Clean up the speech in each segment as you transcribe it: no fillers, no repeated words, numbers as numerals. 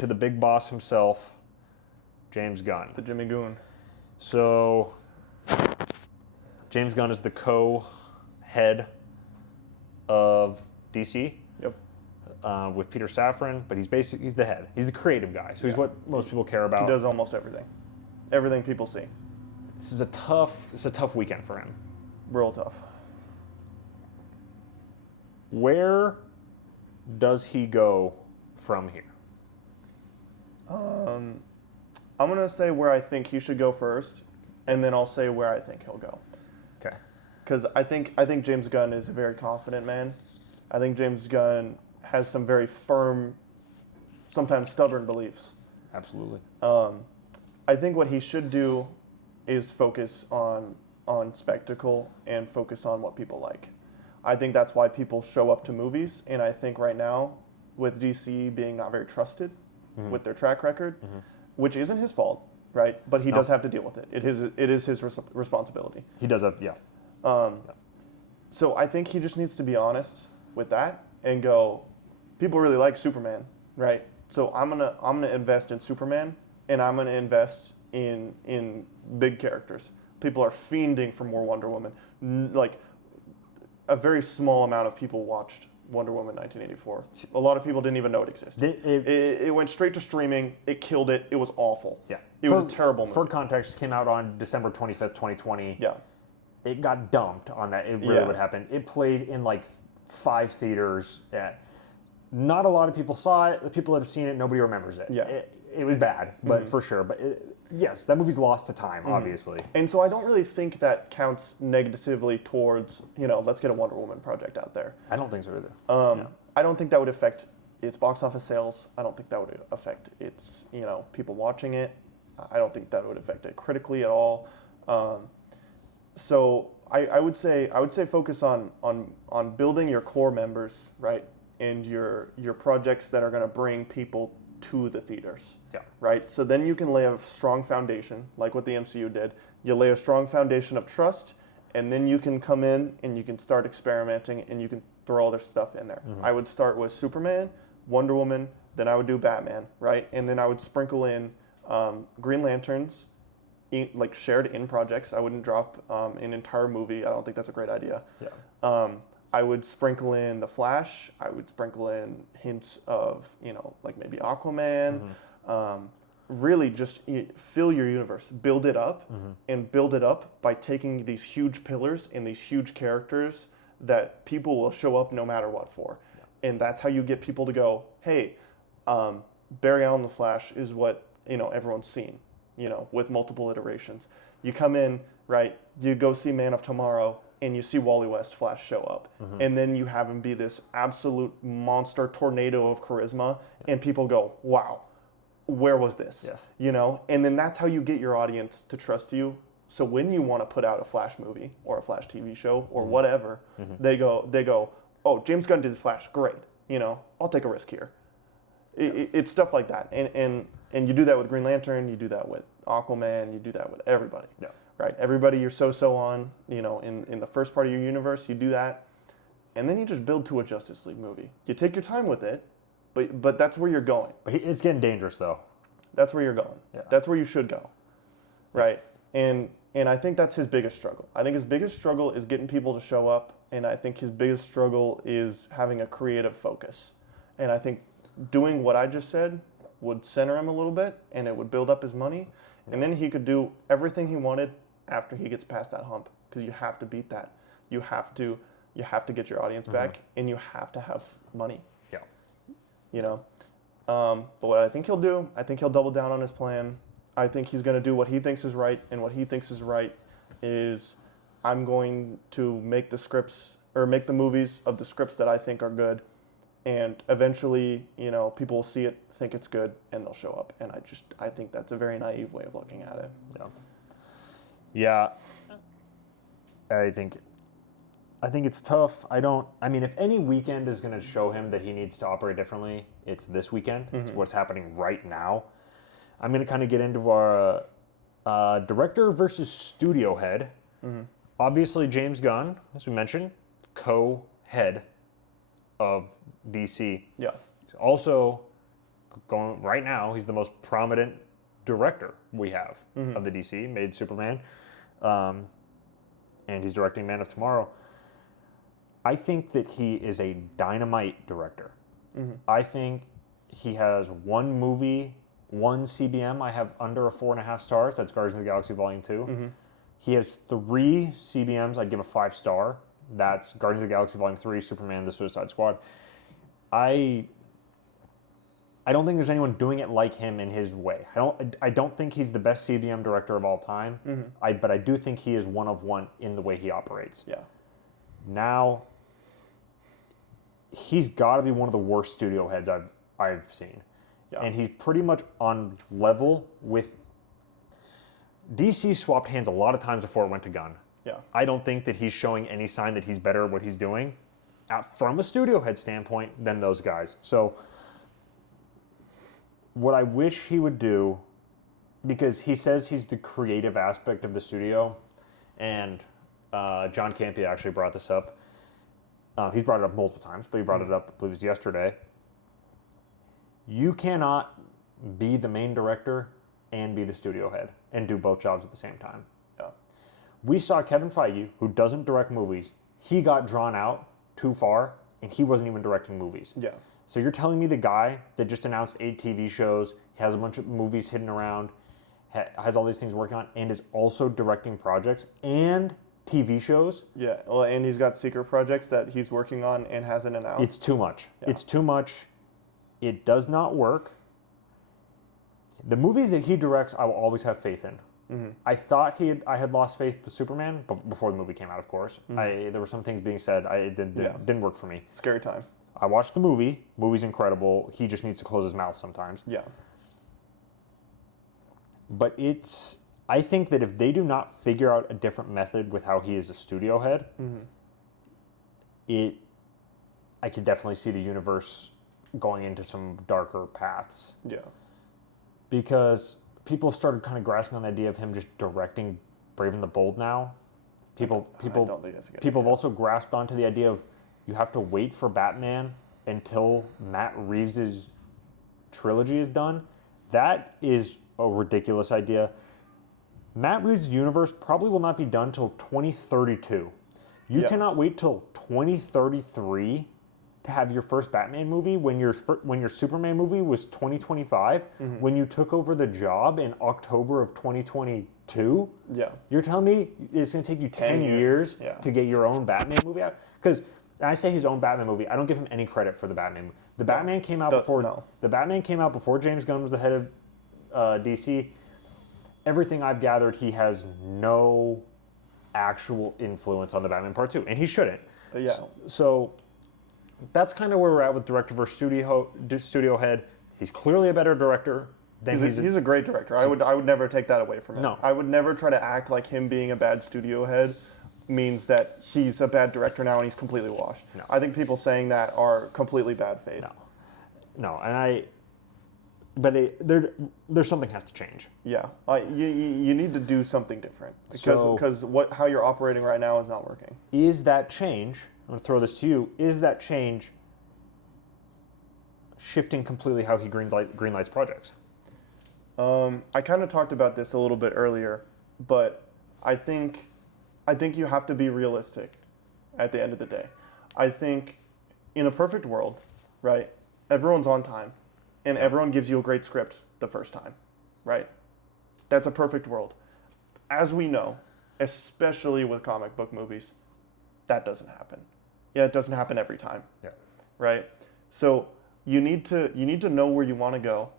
to the big boss himself, James Gunn. The Jimmy Goon. So, James Gunn is the co-head of DC. Yep. With Peter Safran, but he's the head. He's the creative guy, so he's what most people care about. He does almost everything. Everything people see. This is a tough weekend for him. Real tough. Where does he go from here? I'm gonna say where I think he should go first, and then I'll say where I think he'll go. Okay. Because I think James Gunn is a very confident man. I think James Gunn has some very firm, sometimes stubborn beliefs. Absolutely. I think what he should do is focus on spectacle and focus on what people like. I think that's why people show up to movies, and I think right now, with DC being not very trusted with their track record, which isn't his fault, right? But he does have to deal with it. It is his responsibility. He does have, yeah. So I think he just needs to be honest with that and go, people really like Superman, right? So I'm gonna invest in Superman, and I'm gonna invest in big characters. People are fiending for more Wonder Woman. Like, a very small amount of people watched Wonder Woman 1984. A lot of people didn't even know it existed. It went straight to streaming. It killed it. It was awful. Yeah. It was a terrible movie. For context, it came out on December 25th, 2020. Yeah. It got dumped on that. It really would happen. It played in like 5 theaters. Yeah. Not a lot of people saw it. The people that have seen it, nobody remembers it. Yeah. It was bad, but for sure. But yes, that movie's lost to time, obviously. And so I don't really think that counts negatively towards, let's get a Wonder Woman project out there. I don't think so either. I don't think that would affect its box office sales. I don't think that would affect its, people watching it. I don't think that would affect it critically at all. So I would say focus on building your core members, right, and your projects that are going to bring people to the theaters. Yeah. Right? So then you can lay a strong foundation, like what the MCU did. You lay a strong foundation of trust, and then you can come in and you can start experimenting and you can throw all this stuff in there. I would start with Superman, Wonder Woman, then I would do Batman, right? And then I would sprinkle in Green Lanterns, like shared in projects. I wouldn't drop an entire movie. I don't think that's a great idea. Yeah. I would sprinkle in The Flash. I would sprinkle in hints of, like maybe Aquaman. Really just fill your universe, build it up, and build it up by taking these huge pillars and these huge characters that people will show up no matter what for. Yeah. And that's how you get people to go, hey, Barry Allen The Flash is what, everyone's seen, with multiple iterations. You come in, right, you go see Man of Tomorrow, and you see Wally West Flash show up. And then you have him be this absolute monster tornado of charisma, and people go, wow, where was this? Yes. And then that's how you get your audience to trust you. So when you want to put out a Flash movie or a Flash TV show or whatever, they go, oh, James Gunn did Flash, great. I'll take a risk here. It's stuff like that. And you do that with Green Lantern, you do that with Aquaman, you do that with everybody. Yeah. Right, everybody you're so on, in the first part of your universe, you do that, and then you just build to a Justice League movie. You take your time with it, but that's where you're going. But it's getting dangerous, though. That's where you're going. Yeah. That's where you should go, right? And I think that's his biggest struggle. I think his biggest struggle is getting people to show up, and I think his biggest struggle is having a creative focus. And I think doing what I just said would center him a little bit, and it would build up his money, and then he could do everything he wanted after he gets past that hump, because you have to beat that. You have to get your audience back, and you have to have money. Yeah. But what I think he'll do, I think he'll double down on his plan. I think he's going to do what he thinks is right, and what he thinks is right is I'm going to make the scripts, or make the movies of the scripts that I think are good, and eventually, people will see it, think it's good, and they'll show up. And I think that's a very naive way of looking at it. Yeah. Yeah, I think it's tough. If any weekend is going to show him that he needs to operate differently, it's this weekend. It's what's happening right now. I'm going to kind of get into our director versus studio head. Obviously, James Gunn, as we mentioned, co-head of DC. Yeah. Also, going right now. He's the most prominent director we have of the DC. Made Superman, and he's directing Man of Tomorrow. I think that he is a dynamite director. I think he has one movie, one CBM I have under a 4.5 stars. That's Guardians of the Galaxy Volume 2. He has 3 CBMs I'd give a 5-star. That's Guardians of the Galaxy Volume 3, Superman, The Suicide Squad. I don't think there's anyone doing it like him in his way. I don't think he's the best CBM director of all time. But I do think he is one of one in the way he operates. Yeah. Now, he's got to be one of the worst studio heads I've seen. Yeah. And he's pretty much on level with... DC swapped hands a lot of times before it went to Gunn. Yeah. I don't think that he's showing any sign that he's better at what he's doing from a studio head standpoint than those guys. So what I wish he would do, because he says he's the creative aspect of the studio, and John Campea actually brought this up. He's brought it up multiple times, but he brought it up, I believe it was yesterday. You cannot be the main director and be the studio head and do both jobs at the same time. Yeah. We saw Kevin Feige, who doesn't direct movies. He got drawn out too far, and he wasn't even directing movies. Yeah. So you're telling me the guy that just announced 8 TV shows, has a bunch of movies hidden around, has all these things working on, and is also directing projects and TV shows? Yeah. Well, and he's got secret projects that he's working on and hasn't announced. It's too much. Yeah. It's too much. It does not work. The movies that he directs, I will always have faith in. I thought I had lost faith with Superman before the movie came out, of course. There were some things being said. It didn't work for me. Scary time. I watched the movie. Movie's incredible. He just needs to close his mouth sometimes. Yeah. But I think that if they do not figure out a different method with how he is a studio head, I could definitely see the universe going into some darker paths. Yeah. Because people have started kind of grasping on the idea of him just directing Brave and the Bold now. I don't think that's a good People have idea. also grasped onto the idea of you have to wait for Batman until Matt Reeves' trilogy is done. That is a ridiculous idea. Matt Reeves' universe probably will not be done till 2032. You cannot wait till 2033 to have your first Batman movie when your Superman movie was 2025, when you took over the job in October of 2022. Yeah. You're telling me it's going to take you 10 years Yeah. to get your own Batman movie out? Because I say his own Batman movie, I don't give him any credit for the Batman movie. The Batman came out before James Gunn was the head of DC. Everything I've gathered, he has no actual influence on the Batman Part 2, and he shouldn't. Yeah. So that's kind of where we're at with director versus studio head. He's clearly a better director than He's a great director. I would never take that away from him. No. I would never try to act like him being a bad studio head means that he's a bad director now and he's completely washed. No. I think people saying that are completely bad faith. No, there's something has to change. Yeah, you need to do something different So- because how you're operating right now is not working. Is that change? I'm going to throw this to you. Is that change shifting completely how he greenlights projects? I kind of talked about this a little bit earlier, but I think you have to be realistic at the end of the day. I think in a perfect world, right, everyone's on time and everyone gives you a great script the first time, right? That's a perfect world. As we know, especially with comic book movies, that doesn't happen. Yeah, it doesn't happen every time. Yeah. Right? So you need to know where you want to go,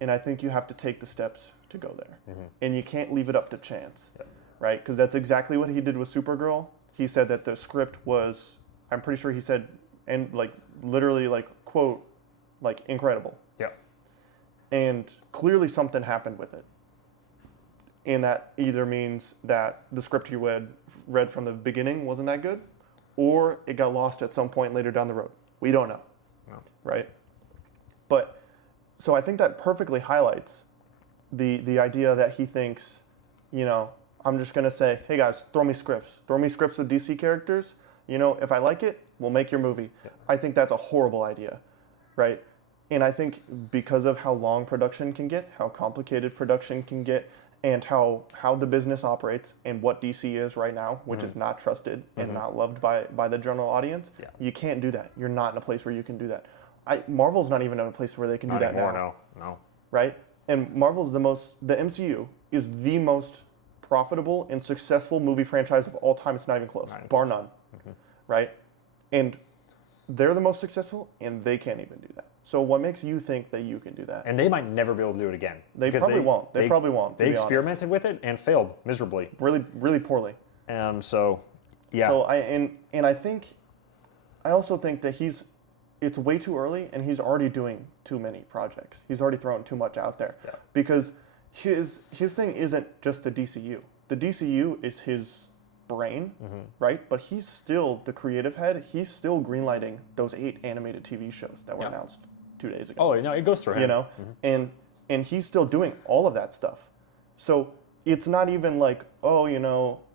and I think you have to take the steps to go there. And you can't leave it up to chance. Yeah. Right? Because that's exactly what he did with Supergirl. He said that the script was, I'm pretty sure he said, and like literally like quote, like incredible. Yeah. And clearly something happened with it. And that either means that the script you read from the beginning wasn't that good, or it got lost at some point later down the road. We don't know. No. Right? But, so I think that perfectly highlights the idea that he thinks, I'm just going to say, hey guys, throw me scripts. Throw me scripts with DC characters. If I like it, we'll make your movie. Yeah. I think that's a horrible idea, right? And I think because of how long production can get, how complicated production can get, and how the business operates and what DC is right now, which is not trusted and not loved by the general audience, you can't do that. You're not in a place where you can do that. Marvel's not even in a place where they can do that now. No. Right? And Marvel's the MCU is the most profitable and successful movie franchise of all time. It's not even close, bar none. Right? And they're the most successful, and they can't even do that. So what makes you think that you can do that? And they might never be able to do it again. They probably won't. They probably won't. They experimented with it and failed miserably. Really, really poorly. So, yeah. So I also think that it's way too early, and he's already doing too many projects. He's already thrown too much out there. Yeah. Because his thing isn't just the DCU. The DCU is his brain, right? But he's still the creative head. He's still greenlighting those 8 animated TV shows that were announced 2 days ago. Oh, no, it goes through him. You know, and he's still doing all of that stuff. So it's not even like,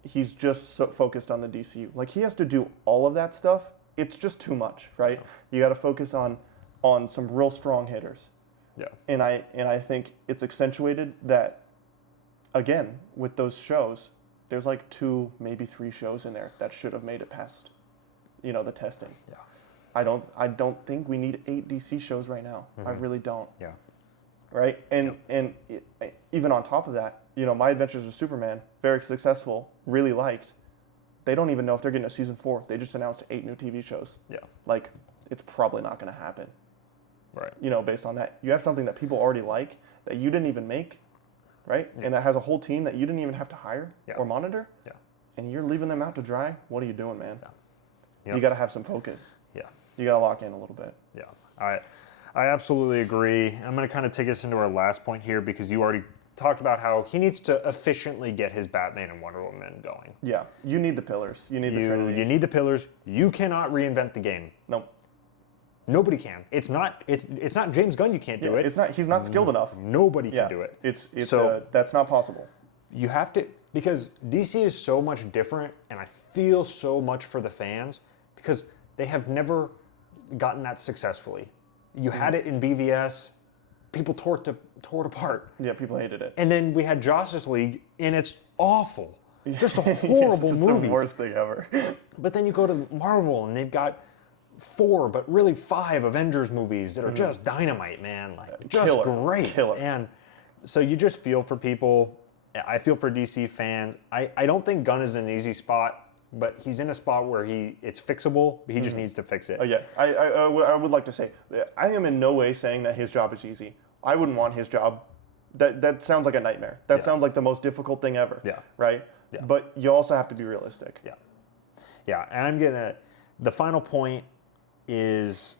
he's just so focused on the DCU. Like, he has to do all of that stuff. It's just too much, right? You got to focus on some real strong hitters. Yeah. And I think it's accentuated that, again, with those shows, there's like 2, maybe 3 shows in there that should have made it past, the testing. Yeah. I don't think we need 8 DC shows right now. I really don't. Yeah. Right? And even on top of that, My Adventures with Superman, very successful, really liked. They don't even know if they're getting a season 4. They just announced 8 new TV shows. Yeah. Like, it's probably not going to happen. Right. Based on that. You have something that people already like that you didn't even make, right? Yeah. And that has a whole team that you didn't even have to hire or monitor. Yeah. And you're leaving them out to dry. What are you doing, man? Yeah. Yep. You got to have some focus. Yeah. You got to lock in a little bit. Yeah. I absolutely agree. I'm going to kind of take us into our last point here because you already talked about how he needs to efficiently get his Batman and Wonder Woman going. Yeah. You need the pillars. You need the Trinity. You need the pillars. You cannot reinvent the game. Nope. Nobody can. It's not James Gunn. You can't do it. It's not. He's not skilled enough. Nobody can do it. That's not possible. You have to, because DC is so much different, and I feel so much for the fans because they have never gotten that successfully. You had it in BVS, people tore it apart. Yeah, people hated it. And then we had Justice League, and it's awful. Just a horrible movie. It's the worst thing ever. But then you go to Marvel, and they've got 4, but really 5 Avengers movies that are just dynamite, man. Like, just great. Killer. And so you just feel for people. I feel for DC fans. I don't think Gunn is in an easy spot, but he's in a spot where it's fixable, but he just needs to fix it. Oh, yeah. I would like to say, I am in no way saying that his job is easy. I wouldn't want his job. That sounds like a nightmare. That sounds like the most difficult thing ever. Yeah. Right? Yeah. But you also have to be realistic. Yeah. Yeah, and the final point is,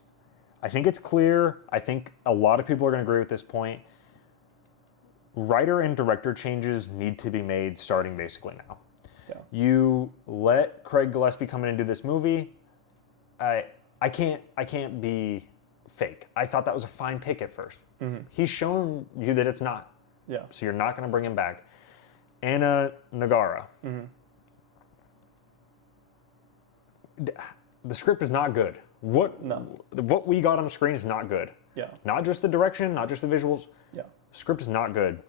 I think it's clear. I think a lot of people are going to agree with this point. Writer and director changes need to be made starting basically now. Yeah. You let Craig Gillespie come in and do this movie. I can't be fake. I thought that was a fine pick at first. Mm-hmm. He's shown you that it's not. Yeah. So you're not going to bring him back. Anna Nagara. Mm-hmm. The script is not good. What we got on the screen is not good. Yeah. Not just the direction, not just the visuals. Yeah. The script is not good.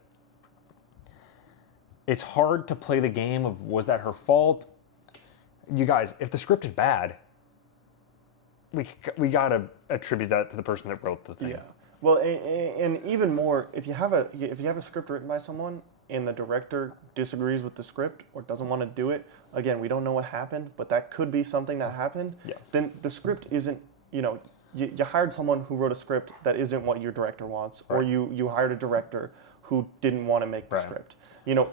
It's hard to play the game of, was that her fault? You guys, if the script is bad, we got to attribute that to the person that wrote the thing. Yeah. Well, and even more, if you have a script written by someone and the director disagrees with the script or doesn't want to do it, again, we don't know what happened, but that could be something that happened. Yeah. Then the script isn't, you hired someone who wrote a script that isn't what your director wants, right. Or you hired a director who didn't want to make the script.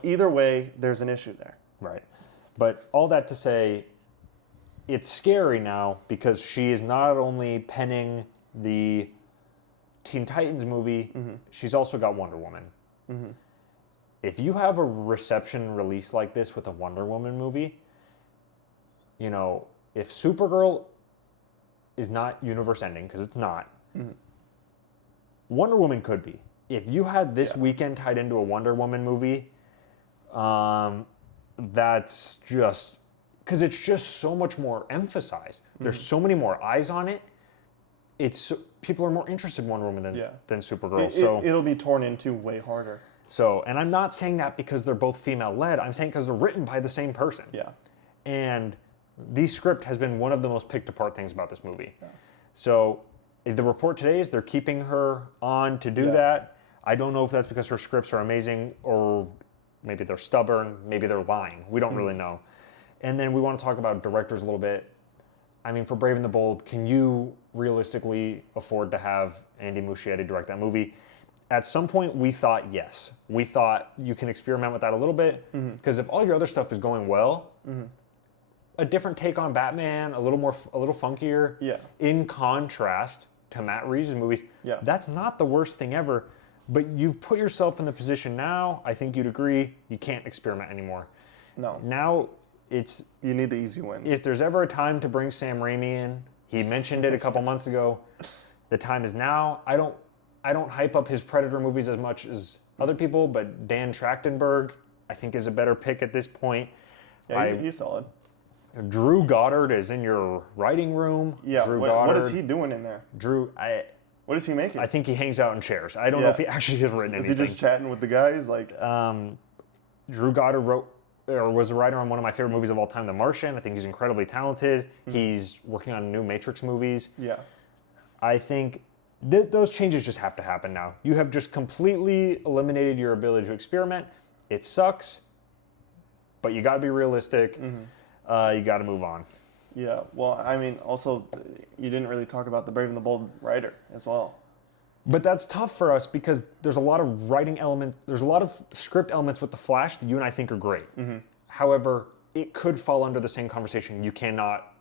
Either way, there's an issue there. Right. But all that to say, it's scary now because she is not only penning the Teen Titans movie, she's also got Wonder Woman. Mm-hmm. If you have a reception release like this with a Wonder Woman movie, if Supergirl is not universe ending, because it's not, Wonder Woman could be. If you had this weekend tied into a Wonder Woman movie, that's just, because it's just so much more emphasized. There's so many more eyes on it. people are more interested in Wonder Woman than Supergirl. It'll be torn into way harder. So, and I'm not saying that because they're both female-led. I'm saying because they're written by the same person. Yeah. And the script has been one of the most picked apart things about this movie. Yeah. So, the report today is they're keeping her on to do that. I don't know if that's because her scripts are amazing or maybe they're stubborn, maybe they're lying. We don't really know. And then we want to talk about directors a little bit. I mean, for Brave and the Bold, can you realistically afford to have Andy Muschietti direct that movie? At some point, we thought yes. We thought you can experiment with that a little bit because if all your other stuff is going well, a different take on Batman, a little funkier. Yeah. In contrast to Matt Reeves' movies, that's not the worst thing ever. But you've put yourself in the position now. I think you'd agree you can't experiment anymore. No. Now you need the easy wins. If there's ever a time to bring Sam Raimi in, he mentioned it a couple months ago. The time is now. I don't hype up his Predator movies as much as other people, but Dan Trachtenberg, I think, is a better pick at this point. Yeah, he's solid. Drew Goddard is in your writing room. Yeah, Drew what Goddard. is he doing in there? What is he making? I think he hangs out in chairs. I don't know if he actually has written anything. Is he just chatting with the guys? Drew Goddard was a writer on one of my favorite movies of all time, The Martian. I think he's incredibly talented. He's working on new Matrix movies. Yeah. I think those changes just have to happen now. You have just completely eliminated your ability to experiment. It sucks, but you got to be realistic. You got to move on. Yeah. Well, I mean, also, you didn't really talk about the Brave and the Bold writer as well. But that's tough for us because there's a lot of writing elements, there's a lot of script elements with The Flash that you and I think are great. However, it could fall under the same conversation. You cannot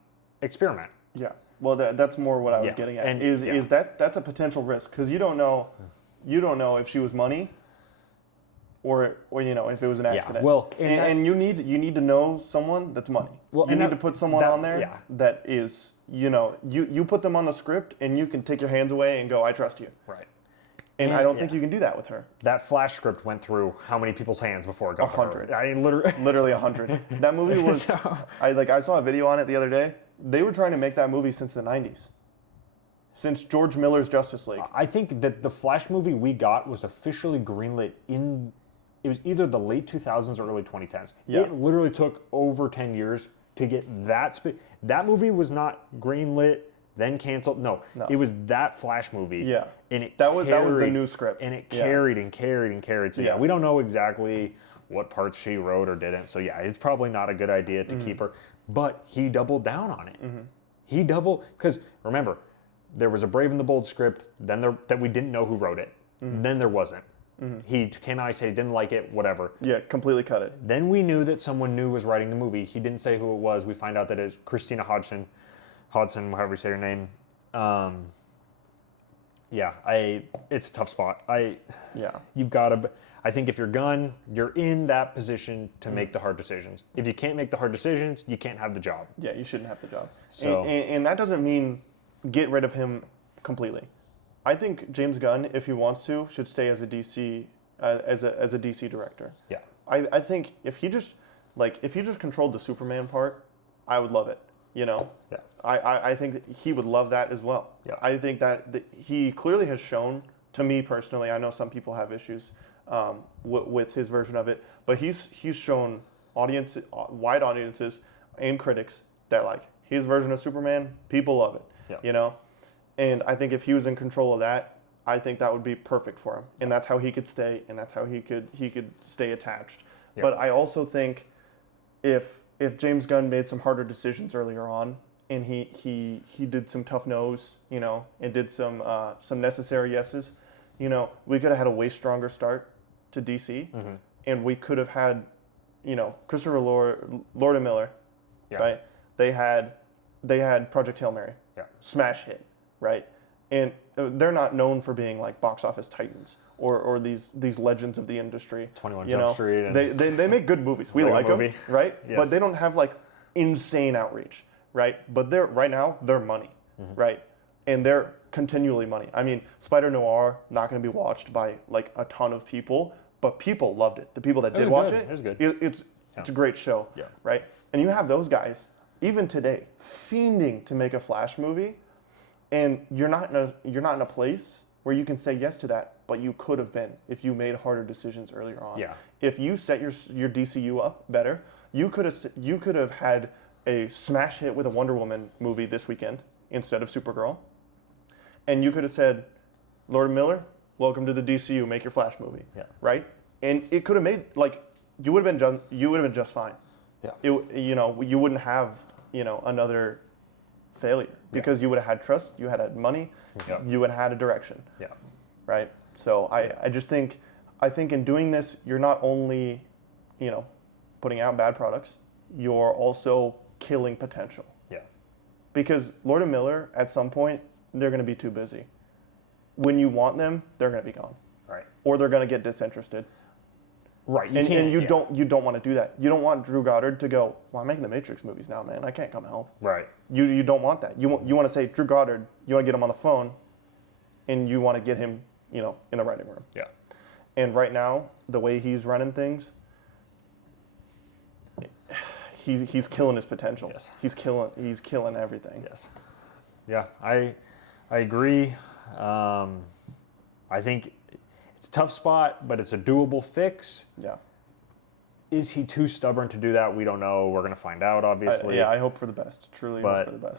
experiment. Yeah. Well, that's more what I was getting at. And is that's a potential risk because you don't know if she was money or if it was an accident. Yeah. Well, and you need to know someone that's money. Well, you need to put someone on there that is you put them on the script and you can take your hands away and go, I trust you. Right. And I don't think you can do that with her. That Flash script went through how many people's hands before it got 100. I mean, literally 100. That movie was. I saw a video on it the other day. They were trying to make that movie since the 90s. Since George Miller's Justice League. I think that the Flash movie we got was officially greenlit it was either the late 2000s or early 2010s. Yeah. It literally took over 10 years to get that. That movie was not greenlit, then canceled. No, it was that Flash movie. Yeah. And that was the new script. And it carried and carried and carried. So we don't know exactly what parts she wrote or didn't. So it's probably not a good idea to keep her. But he doubled down on it. He because remember, there was a Brave and the Bold script, then that we didn't know who wrote it. Then there wasn't. He came out and said he didn't like it, whatever. Yeah, completely cut it. Then we knew that someone new was writing the movie. He didn't say who it was. We find out that it's Christina Hodson, however you say her name. It's a tough spot. You've got to. I think if you're Gunn, you're in that position to make the hard decisions. If you can't make the hard decisions, you can't have the job. Yeah, you shouldn't have the job. So, and that doesn't mean get rid of him completely. I think James Gunn, if he wants to, should stay as a DC as a DC director. Yeah. I think if he just controlled the Superman part, I would love it. Yeah. I think that he would love that as well. Yeah. I think that he clearly has shown, to me personally, I know some people have issues with his version of it, but he's shown wide audiences and critics that his version of Superman, people love it. Yeah. And I think if he was in control of that, I think that would be perfect for him. And that's how he could stay, and that's how he could stay attached. Yeah. But I also think if James Gunn made some harder decisions earlier on, and he did some tough no's, and did some necessary yeses, we could have had a way stronger start to DC, and we could have had, Christopher Lord and Miller, right? They had Project Hail Mary, smash hit. Right, and they're not known for being like box office titans or these legends of the industry. 21 Jump Street. And they make good movies. We like them, right? Yes. But they don't have insane outreach, right? But right now they're money, right? And they're continually money. I mean, Spider Noir not going to be watched by a ton of people, but people loved it. The people that did watch it, was good. It's a great show, right? And you have those guys even today fiending to make a Flash movie. And you're not in a place where you can say yes to that, but you could have been if you made harder decisions earlier on. Yeah. If you set your DCU up better, you could have had a smash hit with a Wonder Woman movie this weekend instead of Supergirl. And you could have said, Lord Miller, welcome to the DCU, make your Flash movie. Yeah. Right? And it could have made, like, you would have been just fine. Yeah. You wouldn't have, another failure because you would have had trust, you had money, you would have had a direction. Yeah. Right? So I just think in doing this, you're not only, putting out bad products, you're also killing potential. Yeah. Because Lord and Miller, at some point, they're going to be too busy. When you want them, they're going to be gone. Right. Or they're going to get disinterested. Right. You don't want to do that. You don't want Drew Goddard to go, well, I'm making the Matrix movies now, man. I can't come help. Right. You don't want that. You want to say, Drew Goddard, you want to get him on the phone, and you want to get him, in the writing room. Yeah. And right now, the way he's running things, he's killing his potential. Yes. He's killing everything. Yes. Yeah, I agree. I think it's a tough spot, but it's a doable fix. Yeah. Is he too stubborn to do that? We don't know. We're going to find out, obviously. I hope for the best. Truly hope for the best.